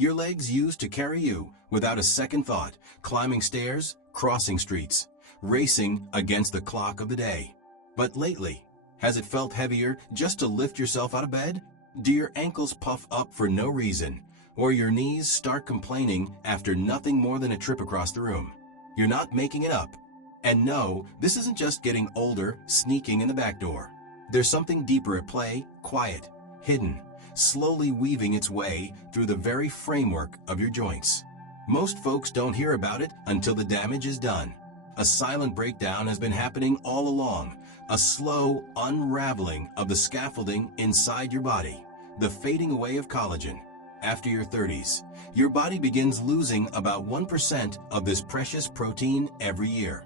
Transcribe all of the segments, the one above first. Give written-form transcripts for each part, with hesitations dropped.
Your legs used to carry you without a second thought, climbing stairs, crossing streets, racing against the clock of the day. But lately, has it felt heavier just to lift yourself out of bed? Do your ankles puff up for no reason, or your knees start complaining after nothing more than a trip across the room? You're not making it up. And no, this isn't just getting older, sneaking in the back door. There's something deeper at play, quiet, hidden, slowly weaving its way through the very framework of your joints. Most folks don't hear about it until the damage is done. A silent breakdown has been happening all along, a slow unraveling of the scaffolding inside your body, the fading away of collagen. After your 30s, your body begins losing about 1% of this precious protein every year.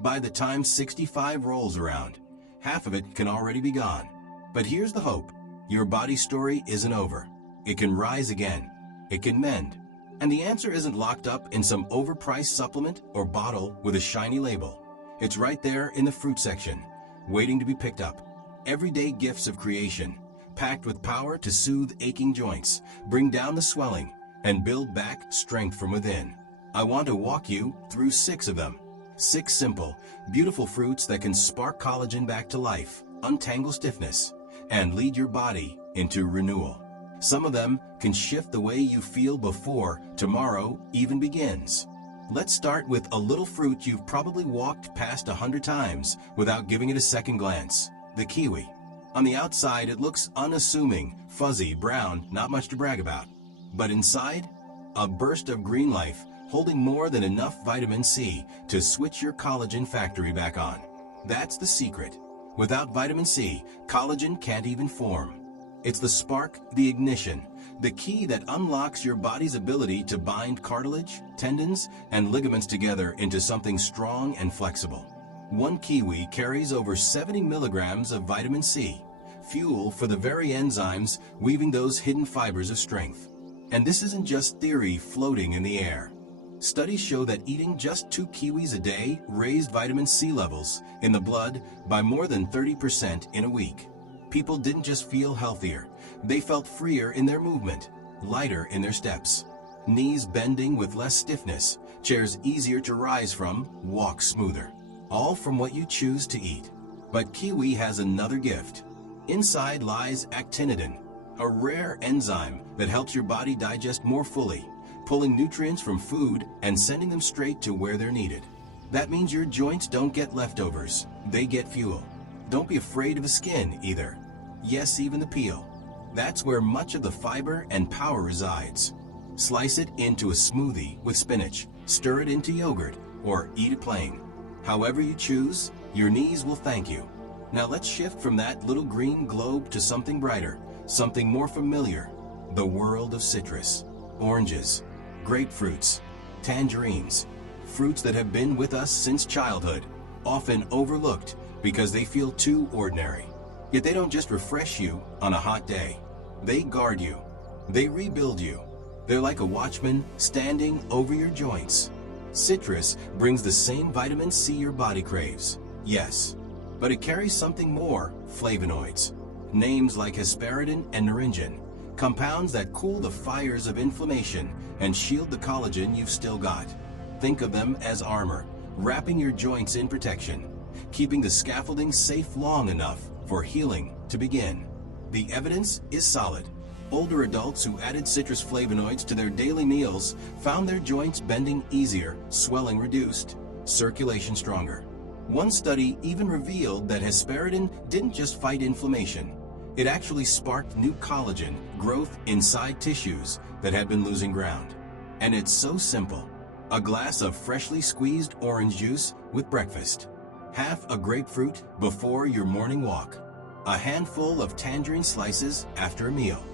By the time 65 rolls around, half of it can already be gone. But here's the hope. Your body's story isn't over. It can rise again. It can mend. And the answer isn't locked up in some overpriced supplement or bottle with a shiny label. It's right there in the fruit section, waiting to be picked up. Everyday gifts of creation, packed with power to soothe aching joints, bring down the swelling, and build back strength from within. I want to walk you through 6 of them. 6 simple, beautiful fruits that can spark collagen back to life, untangle stiffness, and lead your body into renewal. Some of them can shift the way you feel before tomorrow even begins. Let's start with a little fruit you've probably walked past 100 times without giving it a second glance: the kiwi. On the outside, it looks unassuming, fuzzy, brown, not much to brag about. But inside, a burst of green life holding more than enough vitamin C to switch your collagen factory back on. That's the secret. Without vitamin C, collagen can't even form. It's the spark, the ignition, the key that unlocks your body's ability to bind cartilage, tendons, and ligaments together into something strong and flexible. 1 kiwi carries over 70 milligrams of vitamin C, fuel for the very enzymes weaving those hidden fibers of strength. And this isn't just theory floating in the air. Studies show that eating just 2 kiwis a day raised vitamin C levels in the blood by more than 30% in a week. People didn't just feel healthier, they felt freer in their movement, lighter in their steps, knees bending with less stiffness, chairs easier to rise from, walk smoother. All from what you choose to eat. But kiwi has another gift. Inside lies actinidin, a rare enzyme that helps your body digest more fully, pulling nutrients from food and sending them straight to where they're needed. That means your joints don't get leftovers, they get fuel. Don't be afraid of the skin either. Yes, even the peel. That's where much of the fiber and power resides. Slice it into a smoothie with spinach, stir it into yogurt, or eat it plain. However you choose, your knees will thank you. Now let's shift from that little green globe to something brighter, something more familiar. The world of citrus. Oranges, grapefruits, tangerines. Fruits that have been with us since childhood, often overlooked because they feel too ordinary. Yet they don't just refresh you on a hot day. They guard you. They rebuild you. They're like a watchman standing over your joints. Citrus brings the same vitamin C your body craves, yes, but it carries something more: flavonoids. Names like hesperidin and naringin, compounds that cool the fires of inflammation and shield the collagen you've still got. Think of them as armor, wrapping your joints in protection, keeping the scaffolding safe long enough for healing to begin. The evidence is solid. Older adults who added citrus flavonoids to their daily meals found their joints bending easier, swelling reduced, circulation stronger. One study even revealed that hesperidin didn't just fight inflammation. It actually sparked new collagen growth inside tissues that had been losing ground. And it's so simple. A glass of freshly squeezed orange juice with breakfast. Half a grapefruit before your morning walk. A handful of tangerine slices after a meal.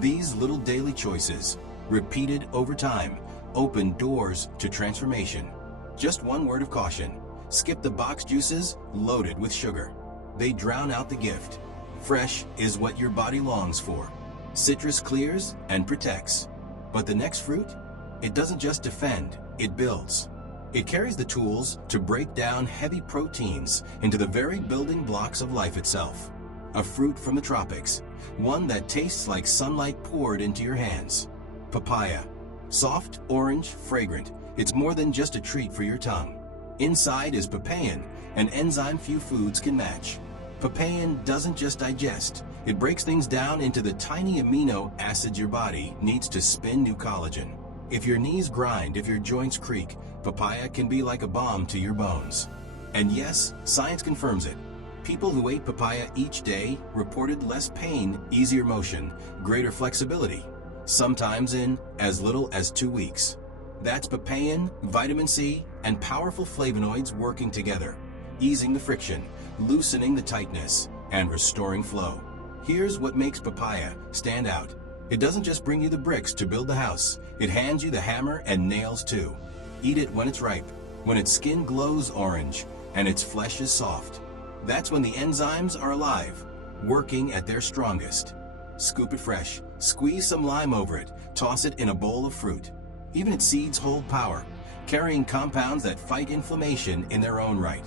These little daily choices, repeated over time, open doors to transformation. Just one word of caution: skip the box juices loaded with sugar. They drown out the gift. Fresh is what your body longs for. Citrus clears and protects. But the next fruit? It doesn't just defend, it builds. It carries the tools to break down heavy proteins into the very building blocks of life itself. A fruit from the tropics, one that tastes like sunlight poured into your hands. Papaya, Soft, orange, fragrant, it's more than just a treat for your tongue. Inside is papain, an enzyme few foods can match. Papain doesn't just digest, it breaks things down into the tiny amino acids your body needs to spin new collagen. If your knees grind, if your joints creak, papaya can be like a balm to your bones. And yes, science confirms it. People who ate papaya each day reported less pain, easier motion, greater flexibility, sometimes in as little as 2 weeks. That's papain, vitamin C, and powerful flavonoids working together, easing the friction, loosening the tightness, and restoring flow. Here's what makes papaya stand out. It doesn't just bring you the bricks to build the house, it hands you the hammer and nails too. Eat it when it's ripe, when its skin glows orange, and its flesh is soft. That's when the enzymes are alive, working at their strongest. Scoop it fresh, squeeze some lime over it, toss it in a bowl of fruit. Even its seeds hold power, carrying compounds that fight inflammation in their own right.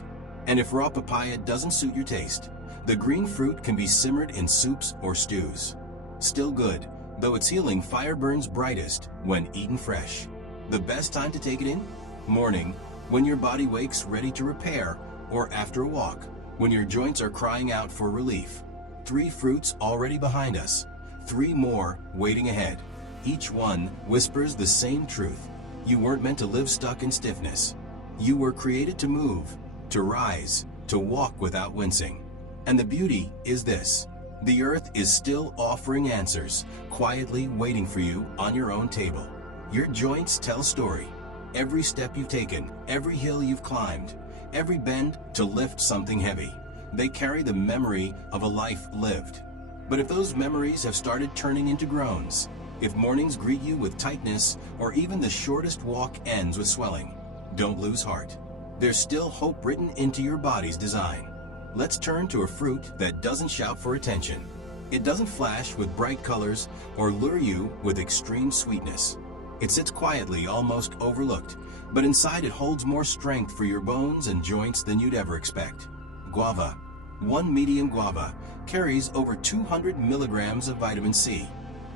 And if raw papaya doesn't suit your taste, the green fruit can be simmered in soups or stews. Still good, though its healing fire burns brightest when eaten fresh. The best time to take it in? Morning, when your body wakes ready to repair, or after a walk, when your joints are crying out for relief. 3 fruits already behind us, 3 more waiting ahead. Each one whispers the same truth. You weren't meant to live stuck in stiffness. You were created to move, to rise, to walk without wincing. And the beauty is this: the earth is still offering answers, quietly waiting for you on your own table. Your joints tell a story. Every step you've taken, every hill you've climbed, every bend to lift something heavy, they carry the memory of a life lived. But if those memories have started turning into groans, if mornings greet you with tightness, or even the shortest walk ends with swelling, don't lose heart. There's still hope written into your body's design. Let's turn to a fruit that doesn't shout for attention. It doesn't flash with bright colors or lure you with extreme sweetness. It sits quietly, almost overlooked, but inside it holds more strength for your bones and joints than you'd ever expect. Guava. One medium guava carries over 200 milligrams of vitamin C.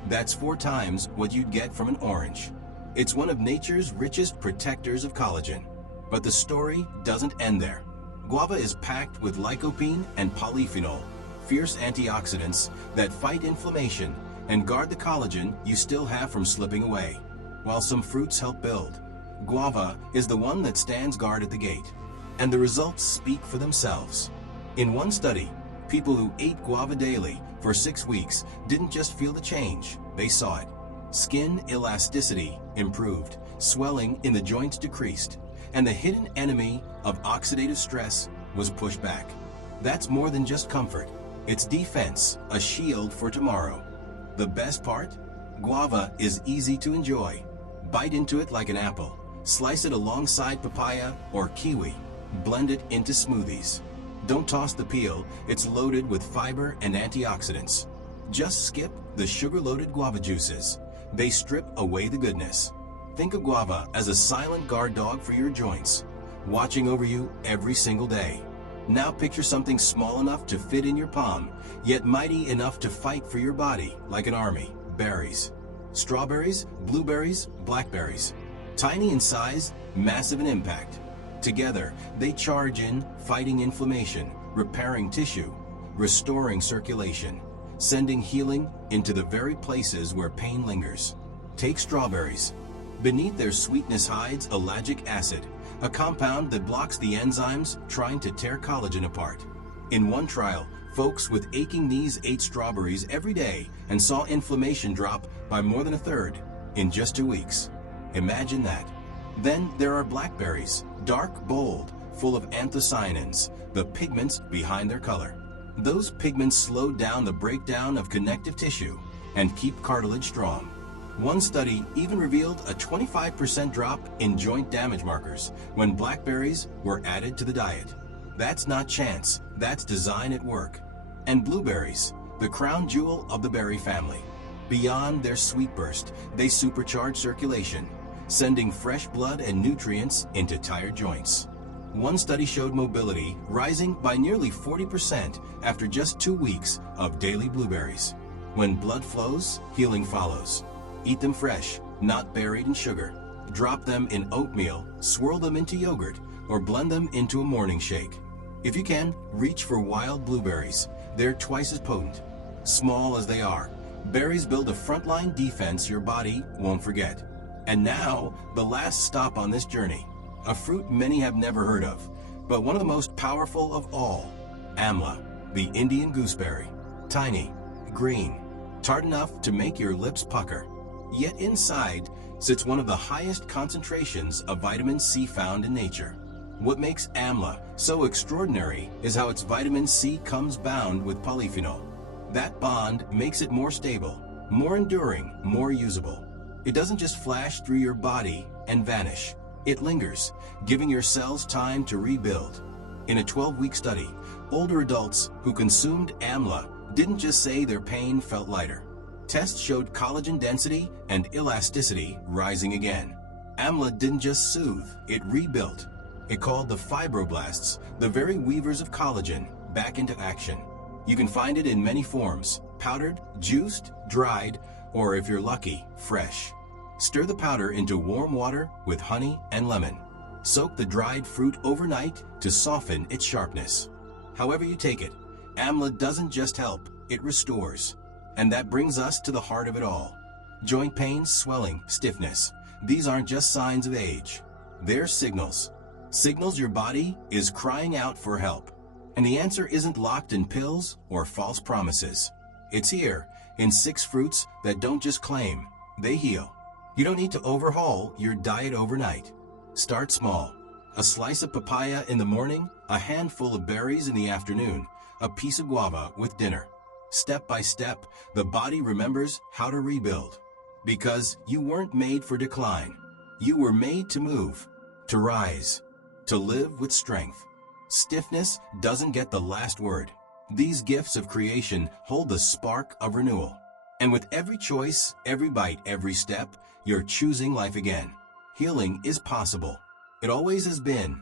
That's 4 times what you'd get from an orange. It's one of nature's richest protectors of collagen. But the story doesn't end there. Guava is packed with lycopene and polyphenol, fierce antioxidants that fight inflammation and guard the collagen you still have from slipping away. While some fruits help build, guava is the one that stands guard at the gate. And the results speak for themselves. In one study, people who ate guava daily for 6 weeks didn't just feel the change, they saw it. Skin elasticity improved, swelling in the joints decreased, and the hidden enemy of oxidative stress was pushed back. That's more than just comfort. It's defense, a shield for tomorrow. The best part? Guava is easy to enjoy. Bite into it like an apple. Slice it alongside papaya or kiwi. Blend it into smoothies. Don't toss the peel, it's loaded with fiber and antioxidants. Just skip the sugar-loaded guava juices. They strip away the goodness. Think of guava as a silent guard dog for your joints, watching over you every single day. Now picture something small enough to fit in your palm, yet mighty enough to fight for your body like an army. Berries. Strawberries, blueberries, blackberries. Tiny in size, massive in impact. Together, they charge in, fighting inflammation, repairing tissue, restoring circulation, sending healing into the very places where pain lingers. Take strawberries. Beneath their sweetness hides ellagic acid, a compound that blocks the enzymes trying to tear collagen apart. In one trial, folks with aching knees ate strawberries every day and saw inflammation drop by more than 1/3 in just 2 weeks. Imagine that. Then there are blackberries, dark, bold, full of anthocyanins, the pigments behind their color. Those pigments slow down the breakdown of connective tissue and keep cartilage strong. One study even revealed a 25% drop in joint damage markers when blackberries were added to the diet. That's not chance, that's design at work. And blueberries, the crown jewel of the berry family. Beyond their sweet burst, they supercharge circulation, sending fresh blood and nutrients into tired joints. One study showed mobility rising by nearly 40% after just 2 weeks of daily blueberries. When blood flows, healing follows. Eat them fresh, not buried in sugar. Drop them in oatmeal, swirl them into yogurt, or blend them into a morning shake. If you can, reach for wild blueberries. They're twice as potent. Small as they are, berries build a frontline defense your body won't forget. And now, the last stop on this journey. A fruit many have never heard of, but one of the most powerful of all. Amla, the Indian gooseberry. Tiny, green, tart enough to make your lips pucker. Yet inside sits one of the highest concentrations of vitamin C found in nature. What makes amla so extraordinary is how its vitamin C comes bound with polyphenol. That bond makes it more stable, more enduring, more usable. It doesn't just flash through your body and vanish. It lingers, giving your cells time to rebuild. In a 12-week study, older adults who consumed amla didn't just say their pain felt lighter. Tests showed collagen density and elasticity rising again. Amla didn't just soothe, it rebuilt. It called the fibroblasts, the very weavers of collagen, back into action. You can find it in many forms: powdered, juiced, dried, or if you're lucky, fresh. Stir the powder into warm water with honey and lemon. Soak the dried fruit overnight to soften its sharpness. However you take it, amla doesn't just help, it restores. And that brings us to the heart of it all. Joint pain, swelling, stiffness. These aren't just signs of age. They're signals. Signals your body is crying out for help. And the answer isn't locked in pills or false promises. It's here, in 6 fruits that don't just claim, they heal. You don't need to overhaul your diet overnight. Start small. A slice of papaya in the morning, a handful of berries in the afternoon, a piece of guava with dinner. Step by step, the body remembers how to rebuild. Because you weren't made for decline. You were made to move, to rise, to live with strength. Stiffness doesn't get the last word. These gifts of creation hold the spark of renewal. And with every choice, every bite, every step, you're choosing life again. Healing is possible. It always has been,